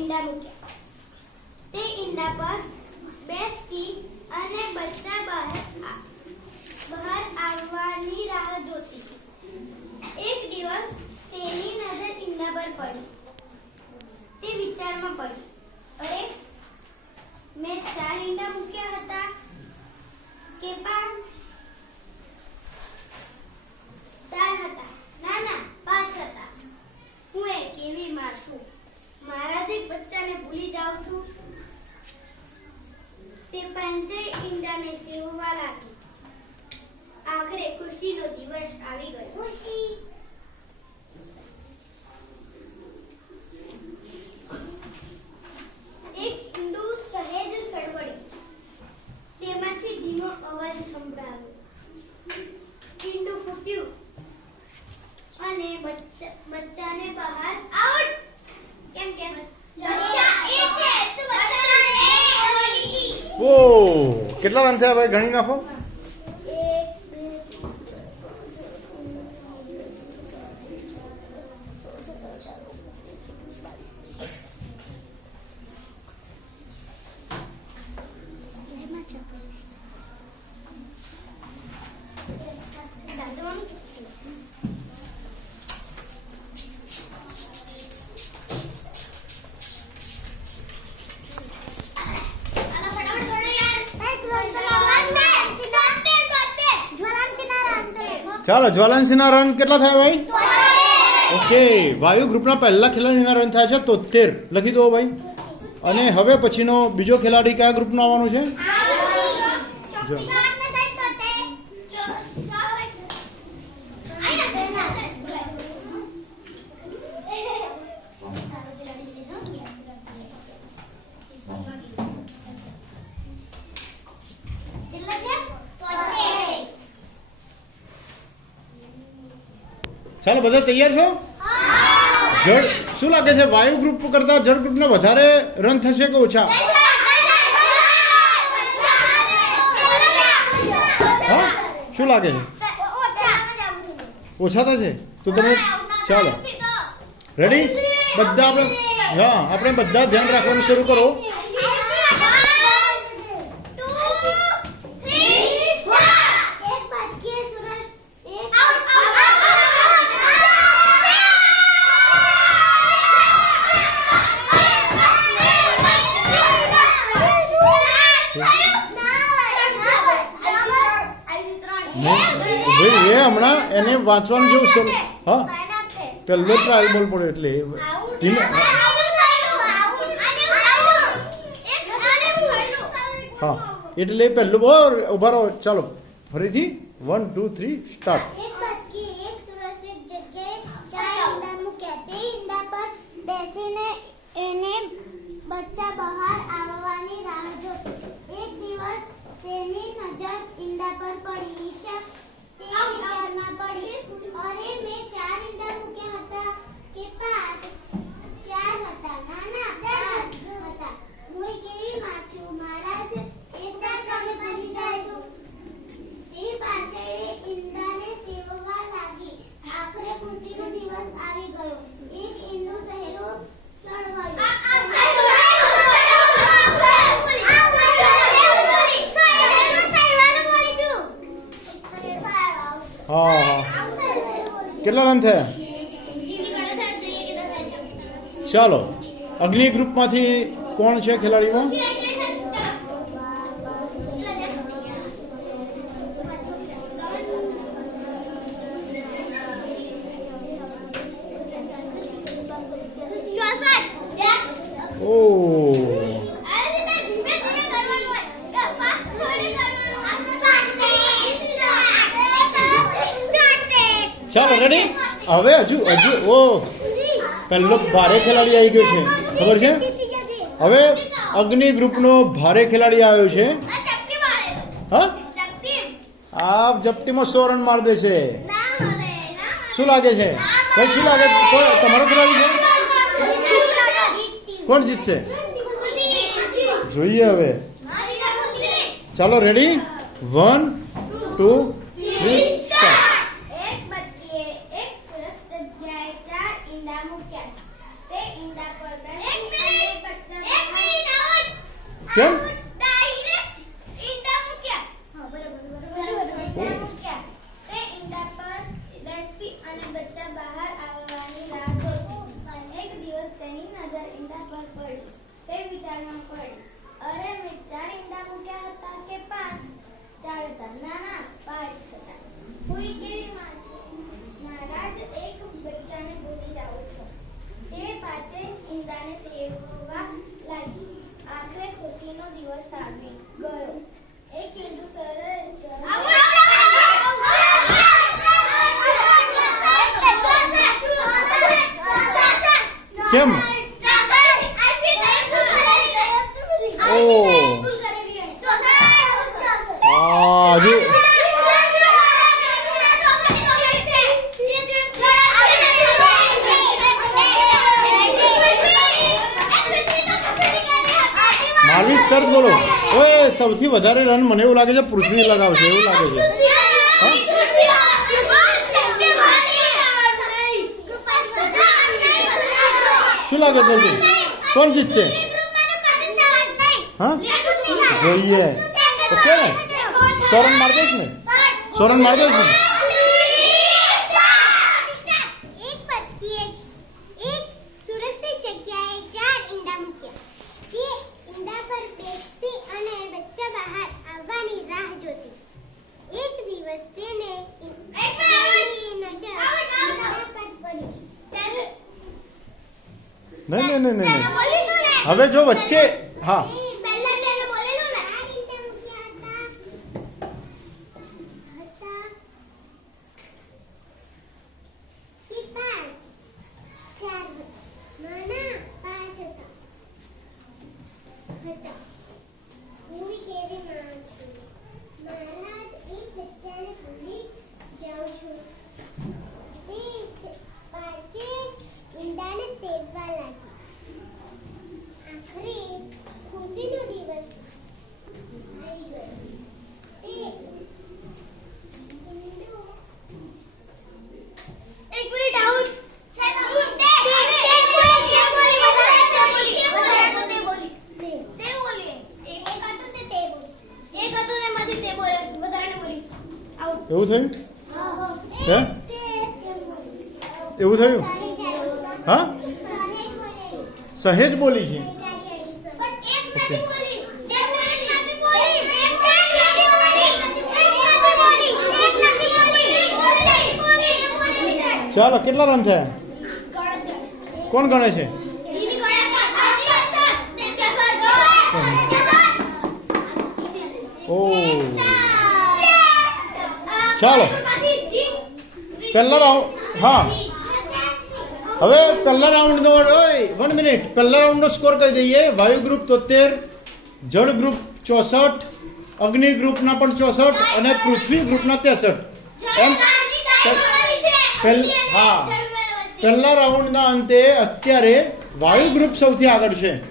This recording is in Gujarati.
ઈંડા મૂક્યા. તે ઈંડા પર બેસતી અને બચ્ચા બહાર બહાર આવવાની રાહ જોતી એક દિવસ તેની નજર ઈંડા પર પડી તે વિચારમાં પડી અરે મેં ચાર ઈંડા મૂક્યા હતા કે પાંચ ચાર હતા ના ના પાંચ હતા હું એક એવી માં છું મારા જ એક બચ્ચાને ભૂલી જાઉં છું તે પાંચેય ઈંડાને સેવવા લાગી આખરે ખુશીનો દિવસ આવી ગયો ખુશી એક ઈંડું સહેજ સળવળ્યું તેમાંથી ધીમો અવાજ સંભળાયો ઈંડું ફૂટ્યું અને બચ્ચા બચ્ચાને બહાર આઉટ કેમ કેમ બચ્ચા એ છે તું બચ્ચાને ઓલી ઓ કેટલા રન થયા ભાઈ? ગણી નાખો. ચાલો જ્વાલાંશીના રન કેટલા થયા ભાઈ? ઓકે વાયુ ગ્રુપના પહેલા ખેલાડીના રન થયા છે તોતેર. લખી દો ભાઈ. અને હવે પછીનો બીજો ખેલાડી કયા ગ્રુપનો આવવાનો છે? ચાલો, બધા તૈયાર છો? જળ, શું લાગે છે, વાયુ ગ્રુપ કરતા જળ ગ્રુપને વધારે રન થશે કે ઓછા? શું લાગે છે? ઓછા થશે? તો તમે ચાલો. રેડી બધા આપણે હા, આપણે બધા ધ્યાન રાખવાનું શરૂ કરો. ભાઈ, એ હમણાં એને વાંચવાનું જેવું છે. હા. પહેલો ટ્રાયલ બોલ પડ્યો એટલે. ધીમે હા. એટલે પહેલું બહુ ઊભા રહો. ચાલો. ફરીથી. વન ટુ થ્રી સ્ટાર્ટ એને બચ્ચા બહાર આવવાની રાહ જોતી. એક દિવસ તેની નજર ઈંડા પર પડી છે. તે વિચારમાં પડી અરે મેં ચાર ઈંડા મૂક્યા હતા કે પાંચ ચાર હતા ના ના પાંચ હતા હું એક એવી માં છું મારા જ એકદમ તમે ભૂલી જાય છો તે પાંચેય ઈંડાને સેવવા લાગી આખરે ખુશીનો દિવસ આવી ગયો એક ઈંડું સહેરું સળવાયું હા હા કેટલા રન ચાલો. અગ્નિ ગ્રુપમાંથી કોણ છે ખેલાડીમાં? રેડી? હવે હજુ હજુ, ઓ. પહેલો ભારે ખેલાડી આવી ગયો છે. ખબર છે? હવે અગ્નિ ગ્રુપનો ભારે ખેલાડી આવ્યો છે. હા? આ જપ્ટીમાં સો રન માર દેશે શું લાગે છે? કઈ શું લાગે? તમારો ખેલાડી છે? કોણ જીતશે? જોઈએ હવે. ચાલો, ready? One, two, three start એક બત્તીએ એક સુરક્ષિત જગ્યાએ ચાર ઈંડા મૂક્યા તે ઈંડા પર બેસીને હતા નાના પાંચ હતા કોઈ કેવી માં છે મારા જ એક બચ્ચાને ભૂલી જાવ છો તે પાછે ઈંડાને સેવવા લાગી આખરે ખુશીનો દિવસ આવી ગયો એ કીધું સરસ કેમ? આ હજુ મારવી સર બોલો. ઓ સૌથી વધારે રન મને એવું લાગે છે પૃથ્વી લગાવશે એવું લાગે છે. લાગે તમને કોણ જીતશે? હા? જોઈએ. ઓકે ને સોરન માર દઈશ ને? સોરણ માર દઈશ ને એક પત્નીએ એક સુરક્ષિત જગ્યાએ ચાર ઈંડા મૂક્યા તે ઈંડા પર બેસતી અને બચ્ચા બહાર આવવાની રાહ જોતી એક દિવસ તેને તેની નજર ઈંડા પર પડી નહીં નહીં નહીં નહીં. હવે જો વચ્ચે હા. તેને બોલેલું ને ચાર ઈંડા મૂક્યા હતા હતા ઈ પાંચ ચાર હતા નાના પાંચ હતા હતા હું કેવી માં છું મારા જ એક બચ્ચાને ભૂલી જાઉં છું તે જ પાંચે ઈંડાને સેવવા લાગી આખરે ખુશીનો દિવસ આવી ગયો તે ઈંડું એક મિનિટ આઉટ સાહેબ આઉટ તે તે બોલી તે બોલી તે બોલી તે બોલી તે બોલી એક હતું ને તે બોલી એક હતું ને માંથી તે બોલે વધારાને બોલી આઉટ એવું થયું? હે? એવું થયું? હા? સહેજ બોલી છે. ઓકે. ચાલો, કેટલા રન થયા? કોણ ગણે છે? ઓ ચાલો. પહેલા રાઉન્ડ, હા. હવે પહેલા રાઉન્ડનો ઓય વન મિનિટ પહેલા રાઉન્ડનો સ્કોર કહી દઈએ. વાયુ ગ્રુપ તોતેર, જળ ગ્રુપ ચોસઠ, અગ્નિ ગ્રુપના પણ ચોસઠ અને પૃથ્વી ગ્રુપના ત્રેસઠ. એમ હા. પહેલા રાઉન્ડના અંતે અત્યારે વાયુ ગ્રુપ સૌથી આગળ છે.